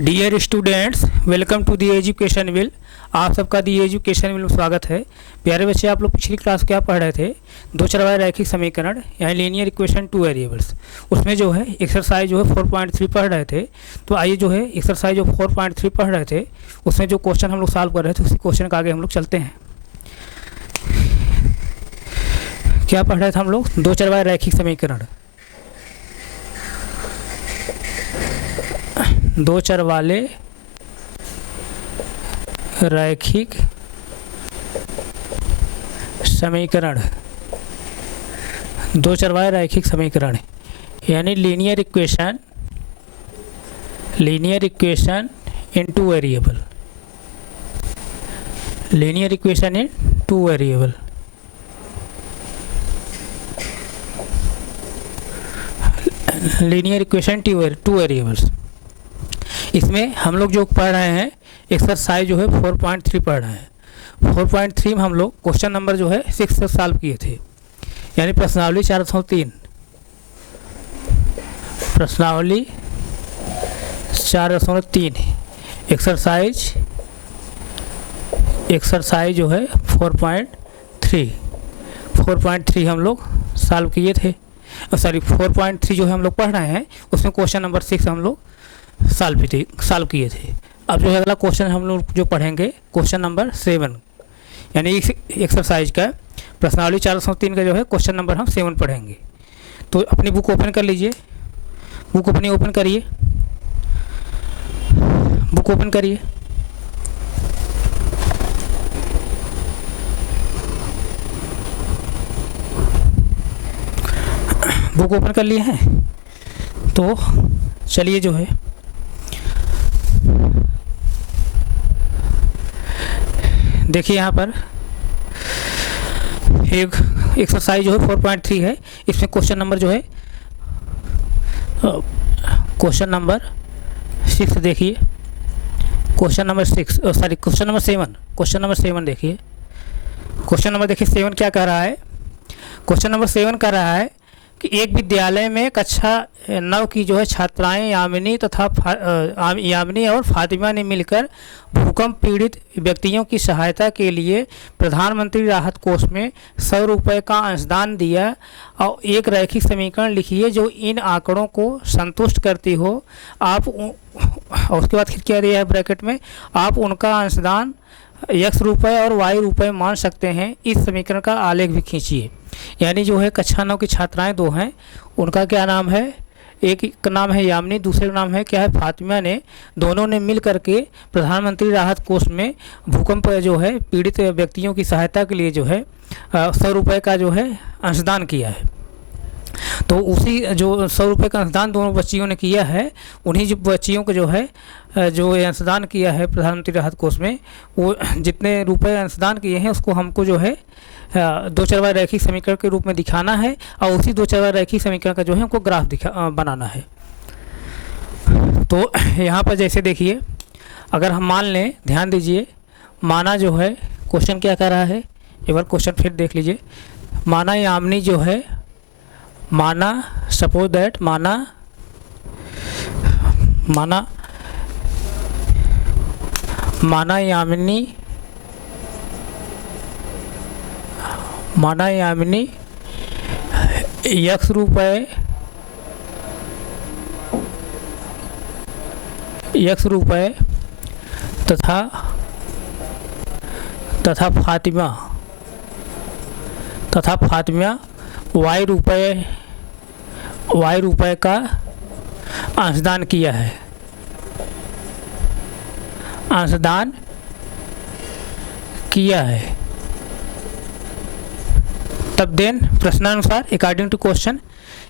Dear students, welcome to the education will. आप सबका दी education will में स्वागत है। प्यारे बच्चे, आप लोग पिछली क्लास क्या पढ़ रहे थे? दो चरवाहे रैखिक समीकरण यानी लीनियर इक्वेशन टू वेरिएबल्स, उसमें जो है एक्सरसाइज जो है 4.3 पढ़ रहे थे। तो आइए जो है एक्सरसाइज जो 4.3 पढ़ रहे थे उसमें जो क्वेश्चन हम लोग सॉल्व कर रहे थे उसी क्वेश्चन का आगे हम लोग चलते हैं। क्या पढ़ रहे थे हम लोग? दो चरवाहे रैखिक समीकरण, दो चर वाले रैखिक समीकरण, दो चर वाले रैखिक समीकरण यानी linear equation in two variable, linear equation in two variable. Linear equation two variables, इसमें हम लोग जो पढ़ रहे हैं एक्सरसाइज जो है 4.3 पढ़ रहे हैं। 4.3 में हम लोग क्वेश्चन नंबर जो है 6 से सॉल्व किए थे, यानी प्रश्नावली 403, प्रश्नावली 403 एक्सरसाइज जो है 4.3 हम लोग सॉल्व किए थे। सॉरी 4.3 जो है हम लोग पढ़ रहे हैं उसमें क्वेश्चन नंबर 6 हम लोग सॉल्व किए थे। अब जो है अगला क्वेश्चन हम लोग जो पढ़ेंगे क्वेश्चन नंबर 7 यानी एक्सरसाइज का प्रश्नावली 403 का जो है क्वेश्चन नंबर हम 7 पढ़ेंगे। तो अपनी बुक ओपन कर लीजिए, बुक अपनी ओपन करिए, बुक ओपन करिए। बुक ओपन कर लिए हैं तो चलिए जो है देखिए यहाँ पर एक एक्सरसाइज जो है 4.3 है। इसमें क्वेश्चन नंबर जो है क्वेश्चन नंबर 6 देखिए, क्वेश्चन नंबर 7 देखिए। क्वेश्चन नंबर देखिए 7 क्या कह रहा है? क्वेश्चन नंबर 7 कह रहा है कि एक विद्यालय में कक्षा 9 की जो है छात्राएं यामिनी और फातिमा ने मिलकर भूकंप पीड़ित व्यक्तियों की सहायता के लिए प्रधानमंत्री राहत कोष में 100 रुपये का अंशदान दिया और एक रैखिक समीकरण लिखिए जो इन आंकड़ों को संतुष्ट करती हो। आप और उसके बाद फिर क्या दिया है ब्रैकेट में, आप उनका अंशदान x रुपये और y रुपये मान सकते हैं। इस समीकरण का आलेख भी खींचिए। यानी जो है कक्षा 9 की छात्राएं दो हैं, उनका क्या नाम है? एक का नाम है यामिनी, दूसरे का नाम है क्या है? फातिमा ने। दोनों ने मिल करके प्रधानमंत्री राहत कोष में भूकंप जो है पीड़ित व्यक्तियों की सहायता के लिए जो है 100 रुपये का जो है अंशदान किया है। तो उसी जो 100 रुपये का अंशदान दोनों बच्चियों ने किया है, उन्हीं जो बच्चियों को जो है जो अंशदान किया है प्रधानमंत्री राहत कोष में, वो जितने रुपए अंशदान किए हैं उसको हमको जो है दो चरवाहे रैखिक समीकरण के रूप में दिखाना है और उसी दो चरवाहे रैखिक समीकरण का जो है हमको ग्राफ बनाना है। तो यहाँ पर जैसे देखिए, अगर हम मान लें, ध्यान दीजिए, माना जो है क्वेश्चन क्या कर रहा है, एक बार क्वेश्चन फिर देख लीजिए। माना यामिनी जो है, माना सपोज दैट माना यामिनी x रुपये तथा फातिमा y रुपये का अंशदान किया है, तब देन प्रश्नानुसार अकॉर्डिंग टू क्वेश्चन,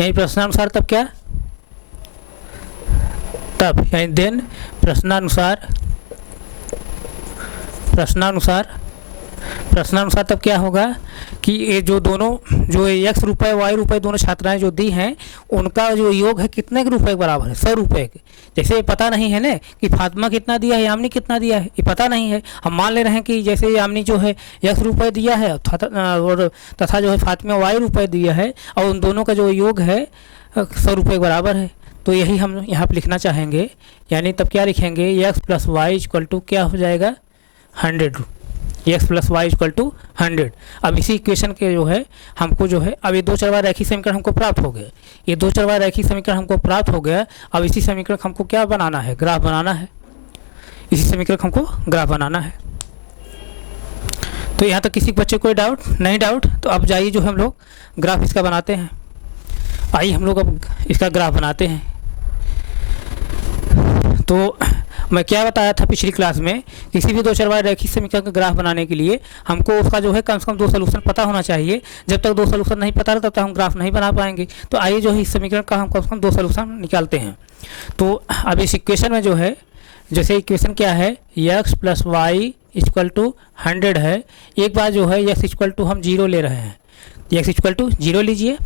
यही प्रश्नानुसार तब क्या, तब यानी देन प्रश्नानुसार तब क्या होगा कि ये जो दोनों जो x रुपये y रुपये दोनों छात्राएं जो दी हैं उनका जो योग है कितने के रुपए के बराबर है? 100 रुपये के। जैसे ये पता नहीं है ना कि फातिमा कितना दिया है, यामिनी कितना दिया है, ये पता नहीं है। हम मान ले रहे हैं कि जैसे यामिनी जो है x रुपये दिया है और तथा जो है फातिमा y रुपये दिया है और उन दोनों का जो योग है 100 रुपये के बराबर है। तो यही हम यहाँ पर लिखना चाहेंगे, यानी तब क्या लिखेंगे, x plus y equal to क्या हो जाएगा 100, x plus y equal to 100। अब इसी इक्वेशन के जो है हमको जो है, अब ये दो चरवार रैखिक समीकरण हमको प्राप्त हो गए, ये दो चरवार रैखिक समीकरण हमको प्राप्त हो गया। अब इसी समीकरण हमको क्या बनाना है, ग्राफ बनाना है, इसी समीकरण हमको ग्राफ बनाना है। तो यहाँ तक किसी बच्चे कोई डाउट नहीं? डाउट तो अब जाइए जो हम लोग ग्राफ इसका बनाते हैं। आइए हम लोग अब इसका ग्राफ बनाते हैं। तो मैं क्या बताया था पिछली क्लास में, किसी भी दो चरवार रैखिक समीकरण का ग्राफ बनाने के लिए हमको उसका जो है कम से कम दो सोल्यूशन पता होना चाहिए। जब तक दो सोल्यूशन नहीं पता रहता तब तक हम ग्राफ नहीं बना पाएंगे। तो आइए जो है इस समीकरण का हम कम से कम दो सोल्यूशन निकालते हैं। तो अब इस इक्वेशन में जो है, जैसे इक्वेशन क्या है, x plus y equal to 100 है। एक बार जो है एक्स इक्वल टू हम 0 ले रहे हैं, एक्स इक्वल टू 0 लीजिए,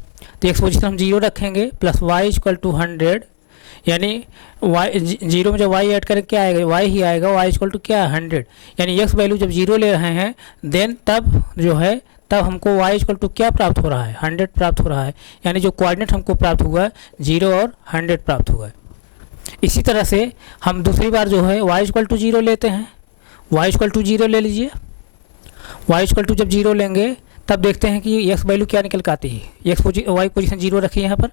तो एक्स पोजिशन हम 0 रखेंगे, प्लस वाई इक्वल टू 100, यानी वाई 0 में जब वाई ऐड करें क्या आएगा, वाई ही आएगा, वाई इक्वल टू क्या है 100, यानी एक्स वैल्यू जब 0 ले रहे हैं देन तब जो है तब हमको वाई इक्वल टू क्या प्राप्त हो रहा है, 100 प्राप्त हो रहा है, यानी जो कोऑर्डिनेट हमको प्राप्त हुआ है 0 और 100 प्राप्त हुआ है। इसी तरह से हम दूसरी बार जो है वाई इक्वल टू 0 लेते हैं, वाई इक्वल टू 0 ले लीजिए, वाई इक्वल टू जब 0 लेंगे तब देखते हैं कि एक्स वैल्यू क्या निकल के आती है, वाई पोजीशन 0 रखिए यहाँ पर,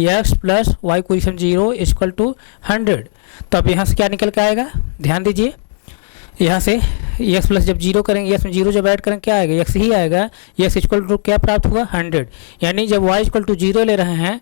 x plus y position 0 equal to 100। तो अब यहाँ से क्या निकल के आएगा, ध्यान दीजिए, यहाँ से एक्स प्लस जब 0 करेंगे, एक्स में 0 जब ऐड करेंगे क्या आएगा, एक्स ही आएगा, एक्स इक्वल टू क्या प्राप्त हुआ 100, यानी जब वाई इक्वल टू 0 ले रहे हैं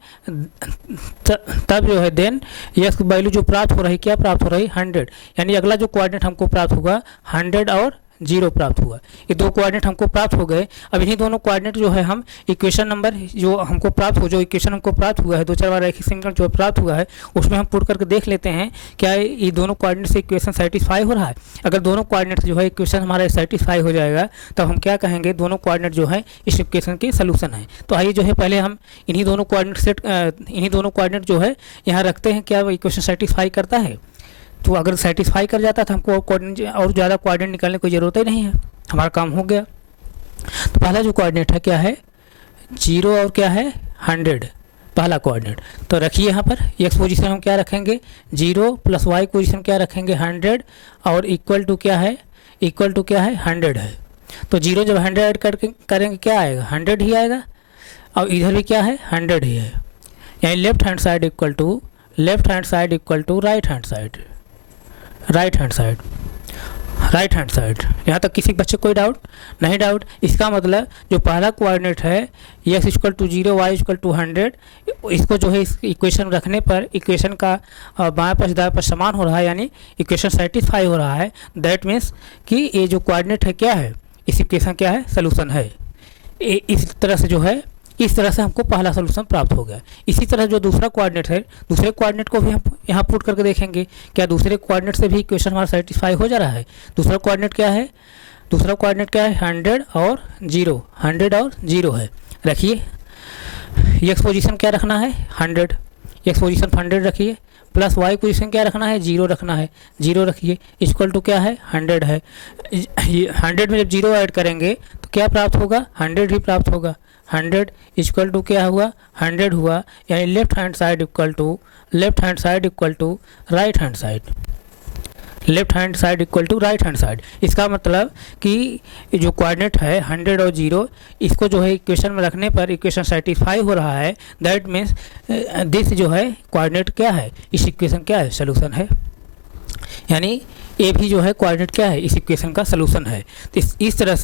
तब जो है देन एक्स की वैल्यू जो प्राप्त हो रही क्या प्राप्त हो रही 100, यानी अगला जो कोऑर्डिनेट हमको प्राप्त हुआ 100 और 0 प्राप्त हुआ। ये दो कोऑर्डिनेट हमको प्राप्त हो गए। अब इन्हीं दोनों कोऑर्डिनेट जो है हम इक्वेशन नंबर जो हमको प्राप्त हो, जो इक्वेशन हमको प्राप्त हुआ है, दो चरवार रैखिक समीकरण जो प्राप्त हुआ है उसमें हम पुट करके देख लेते हैं क्या ये दोनों कोऑर्डिनेट से इक्वेशन सेटिस्फाई हो रहा है। अगर दोनों कोऑर्डिनेट जो है इक्वेशन हमारा सेटिस्फाई हो जाएगा तब हम क्या कहेंगे, दोनों कोऑर्डिनेट जो है इस इक्वेशन के सोल्यूशन है। तो आइए जो है पहले हम इन्हीं दोनों कोऑर्डिनेट जो है यहाँ रखते हैं, क्या इक्वेशन सेटिस्फाई करता है। तो अगर सेटिस्फाई कर जाता था हमको और ज़्यादा कोऑर्डिनेट निकालने की ज़रूरत ही नहीं है, हमारा काम हो गया। तो पहला जो कोऑर्डिनेट है क्या है 0 और क्या है 100, पहला कोऑर्डिनेट। तो रखिए यहाँ पर एक्स पोजीशन हम क्या रखेंगे 0 प्लस वाई पोजीशन क्या रखेंगे 100 और इक्वल टू क्या है 100 है। तो 0 जब 100 ऐड करेंगे क्या आएगा 100 ही आएगा, और इधर भी क्या है 100 ही है, यानी left hand side equal to right hand side. यहाँ तक किसी बच्चे कोई डाउट नहीं? डाउट। इसका मतलब जो पहला कोऑर्डिनेट है x equal to 0 y equal to 100, इसको जो है इस इक्वेशन रखने पर इक्वेशन का बाएं पक्ष दाएं पक्ष समान हो रहा है, यानी इक्वेशन सेटिस्फाई हो रहा है। दैट मीन्स कि ये जो कोऑर्डिनेट है क्या है, इस इक्वेशन क्या है सोल्यूशन है। इस तरह से जो है इस तरह से हमको पहला सोल्यूशन प्राप्त हो गया। इसी तरह जो दूसरा कोऑर्डिनेट है, दूसरे कोऑर्डिनेट को भी हम यहाँ पुट करके देखेंगे क्या दूसरे कोऑर्डिनेट से भी इक्वेशन हमारा सेटिस्फाई हो जा रहा है। दूसरा कोऑर्डिनेट क्या है 100 और 0 है। रखिए एक्स पोजीशन क्या रखना है 100, एक्स पोजीशन 100 रखिए, प्लस वाई पोजीशन क्या रखना है 0 रखना है, 0 रखिए, इक्वल टू क्या है 100 है। 100 में जब 0 ऐड करेंगे तो क्या प्राप्त होगा 100 ही प्राप्त होगा। 100 इक्वल टू क्या हुआ 100 हुआ, यानी left hand side equal to right hand side. इसका मतलब कि जो कोऑर्डिनेट है 100 और 0, इसको जो है इक्वेशन में रखने पर इक्वेशन सेटिस्फाई हो रहा है। दैट मीन्स दिस जो है कोऑर्डिनेट क्या है, इस इक्वेशन क्या है सोल्यूशन है, यानी ए भी जो है कोऑर्डिनेट क्या है इस इक्वेशन का सोल्यूशन है। तो इस तरह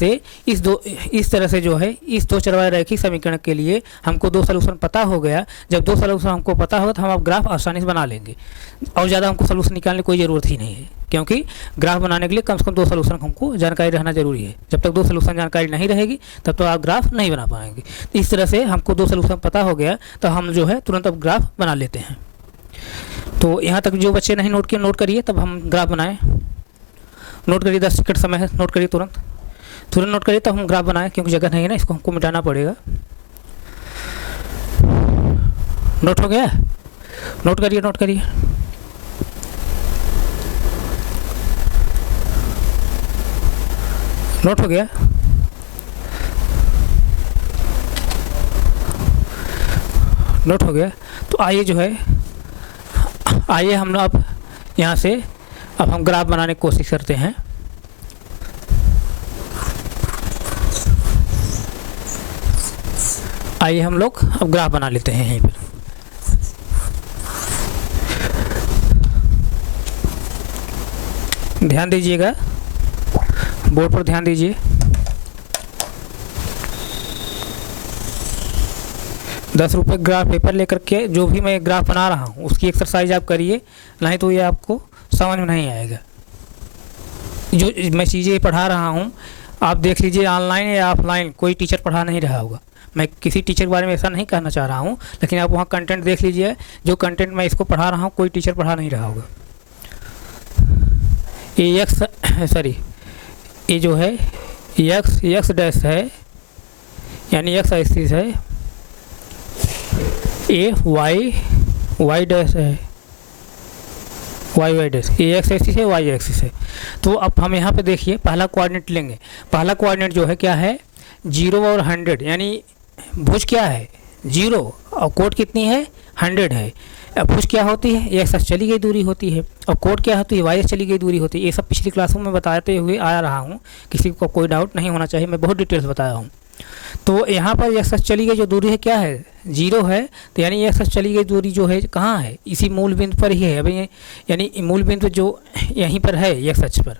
से जो है इस दो चरवार रैखिक समीकरण के लिए हमको दो सोल्यूशन पता हो गया। जब दो सोल्यूशन हमको पता होगा तो हम अब ग्राफ आसानी से बना लेंगे, और ज़्यादा हमको सोल्यूशन निकालने की कोई ज़रूरत ही नहीं है, क्योंकि ग्राफ बनाने के लिए कम से कम दो सोल्यूशन हमको जानकारी रहना जरूरी है। जब तक दो सोल्यूशन जानकारी नहीं रहेगी तब तो आप ग्राफ नहीं बना पाएंगे। तो इस तरह से हमको दो सोल्यूशन पता हो गया तो हम जो है तुरंत अब ग्राफ बना लेते हैं। तो यहाँ तक जो बच्चे नहीं नोट किए नोट करिए, तब हम ग्राफ बनाएं। नोट करिए, 10 सेकंड समय है, नोट करिए, तुरंत नोट करिए तब हम ग्राफ बनाएं, क्योंकि जगह नहीं है ना, इसको हमको मिटाना पड़ेगा। नोट हो गया? नोट करिए नोट हो गया? नोट हो गया। तो आइए जो है आइए हम लोग अब यहाँ से अब हम ग्राफ बनाने की कोशिश करते हैं। आइए हम लोग अब ग्राफ बना लेते हैं यहीं पर। ध्यान दीजिएगा, बोर्ड पर ध्यान दीजिए। 10 रुपये ग्राफ पेपर लेकर के जो भी मैं ग्राफ बना रहा हूँ उसकी एक्सरसाइज आप करिए, नहीं तो ये आपको समझ में नहीं आएगा। जो मैं चीज़ें पढ़ा रहा हूँ आप देख लीजिए, ऑनलाइन या ऑफलाइन कोई टीचर पढ़ा नहीं रहा होगा। मैं किसी टीचर के बारे में ऐसा नहीं कहना चाह रहा हूँ, लेकिन आप वहाँ कंटेंट देख लीजिए। जो कंटेंट मैं इसको पढ़ा रहा हूँ कोई टीचर पढ़ा नहीं रहा होगा। ये ये जो है एक्स डैश है, यानी एक्स एक्सिस है, ये वाई डैश है, वाई डैश, ये एक्स एक्सिस है, वाई एक्सिस है। तो अब हम यहाँ पे देखिए पहला कोऑर्डिनेट लेंगे। पहला कोऑर्डिनेट जो है क्या है, 0 और 100, यानी भुज क्या है 0 और कोट कितनी है 100 है। अब भुज क्या होती है, एक्स एक्सिस चली गई दूरी होती है, और कोट क्या होती है वाई एक्सिस चली गई दूरी होती है। ये सब पिछली क्लासों में बताते हुए आ रहा हूँ, किसी को कोई डाउट नहीं होना चाहिए, मैं बहुत डिटेल्स बताया हूँ। तो यहाँ पर एक्स एक्सिस चली गई जो दूरी है क्या है 0 है, तो यानी एक्स एक्सिस चली गई दूरी जो है कहाँ है, इसी मूल बिंदु पर ही है। अभी यानी मूल बिंदु जो यहीं पर है एक्स एक्सिस पर,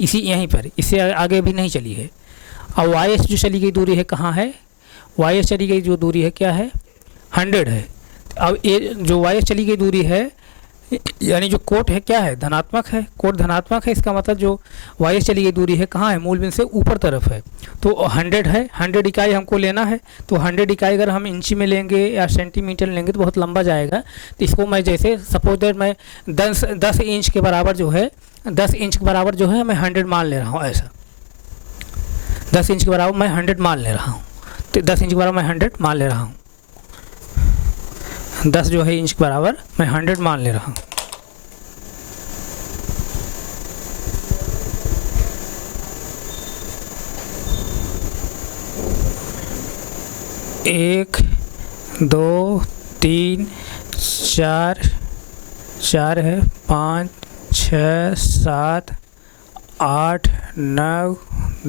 इसी यहीं पर, इससे आगे भी नहीं चली है। और वाई एक्सिस जो चली गई दूरी है कहाँ है, वाई एक्सिस चली गई जो दूरी है क्या है 100 है। अब ये जो वाई एक्सिस चली गई दूरी है, यानी जो कोट है क्या है धनात्मक है, कोट धनात्मक है, इसका मतलब जो वाई एक्सिस चली गई दूरी है कहाँ है मूल बिंदु से ऊपर तरफ है। तो 100 है, 100 इकाई हमको लेना है। तो 100 इकाई अगर हम इंची में लेंगे या सेंटीमीटर लेंगे तो बहुत लंबा जाएगा। तो इसको मैं जैसे सपोज दैट मैं 10 इंच के बराबर जो है 10 इंच के बराबर जो है मैं 100 मान ले रहा हूँ। ऐसा 10 इंच के बराबर मैं 100 मान ले रहा हूँ। तो 10 इंच के बराबर मैं 100 मान ले रहा हूँ, 10 जो है इंच के बराबर मैं 100 मान ले रहा हूँ। एक 2 3 4 है, 5 6 7 8 9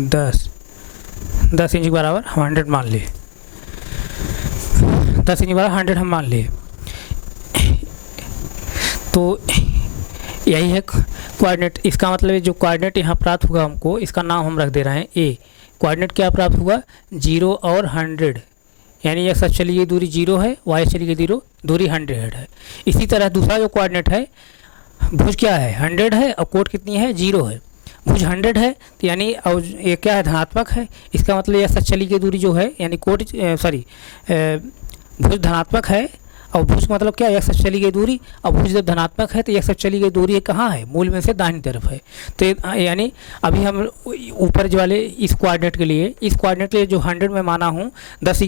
10 इंच के बराबर हम 100 मान लिए। 10 इंच के बराबर 100 हम मान लिए। तो यही है कोऑर्डिनेट। इसका मतलब जो कोऑर्डिनेट यहाँ प्राप्त होगा हमको, इसका नाम हम रख दे रहे हैं ए। कोऑर्डिनेट क्या प्राप्त होगा 0 और 100, यानी एक्स एक्सिस चली गई दूरी 0 है, वाई एक्सिस चली गई दूरी 100 है। इसी तरह दूसरा जो कोऑर्डिनेट है भुज क्या है 100 है और कोट कितनी है 0 है। भुज 100 है तो यानी और ये क्या है धनात्मक है, इसका मतलब एक्स एक्सिस चली गई दूरी जो है यानी कोट भुज धनात्मक है, और भुज मतलब क्या है एक्स एक्सिस चली गई दूरी, और भुज जब धनात्मक है तो एक्स एक्सिस चली गई दूरी कहाँ है मूल में से दाहिनी तरफ है। तो यानी अभी हम ऊपर जो वाले इस कोऑर्डिनेट के लिए जो 100 में माना हूँ 10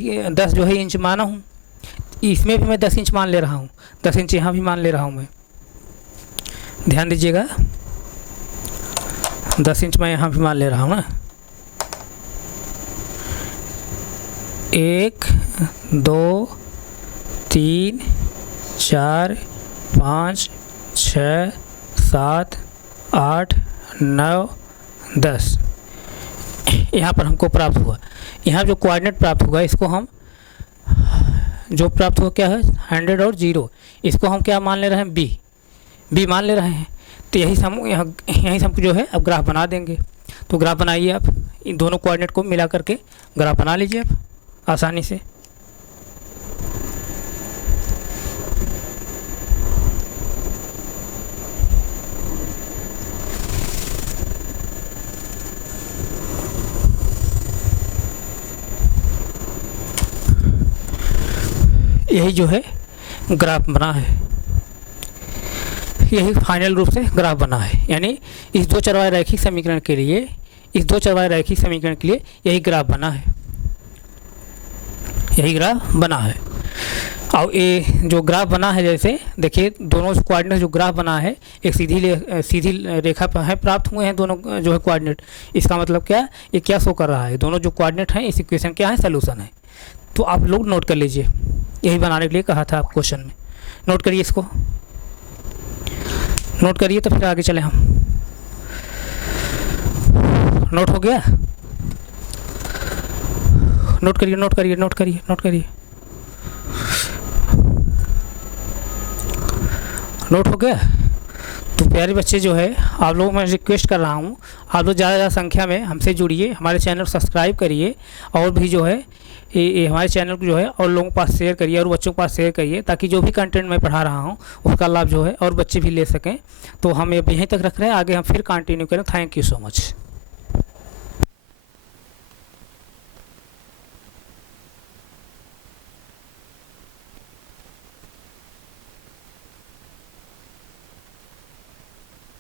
जो है इंच माना हूँ, इसमें भी मैं 10 इंच मान ले रहा हूँ, 10 इंच यहाँ भी मान ले रहा हूँ मैं। ध्यान दीजिएगा 10 इंच मैं यहाँ भी मान ले रहा हूँ ना। 1 2 3 4 5 6 7 8 9 10 यहाँ पर हमको प्राप्त हुआ। यहाँ जो कोऑर्डिनेट प्राप्त हुआ इसको हम जो प्राप्त हुआ क्या है 100 और 0, इसको हम क्या मान ले रहे हैं बी मान ले रहे हैं। तो यही से हम जो है अब ग्राफ बना देंगे। तो ग्राफ बनाइए आप, इन दोनों कोऑर्डिनेट को मिला करके ग्राफ बना लीजिए आप आसानी से। यही जो है ग्राफ बना है, यही फाइनल रूप से ग्राफ बना है। यानी इस दो चरवाहे रैखिक समीकरण के लिए यही ग्राफ बना है, और ये जो ग्राफ बना है जैसे देखिए दोनों कोऑर्डिनेट जो ग्राफ बना है एक सीधी रेखा पर है प्राप्त हुए हैं दोनों जो है कोऑर्डिनेट। इसका मतलब क्या है, ये क्या शो कर रहा है, दोनों जो कोऑर्डिनेट हैं इस इक्वेशन क्या है सलूशन है। तो आप लोग नोट कर लीजिए, यही बनाने के लिए कहा था आप क्वेश्चन में, नोट करिए इसको। नोट करिए तो फिर आगे चले हम। नोट हो गया? नोट करिए, नोट करिए, नोट करिए, नोट करिए। नोट हो गया? तो प्यारे बच्चे जो है, आप लोगों को मैं रिक्वेस्ट कर रहा हूँ, आप लोग ज़्यादा संख्या में हमसे जुड़िए, हमारे चैनल को सब्सक्राइब करिए, और भी जो है ये हमारे चैनल को जो है और लोगों के पास शेयर करिए, और बच्चों के पास शेयर करिए, ताकि जो भी कंटेंट मैं पढ़ा रहा हूँ उसका लाभ जो है और बच्चे भी ले सकें। तो हम यहीं तक रख रहे हैं, आगे हम फिर कंटिन्यू करें। Thank you so much.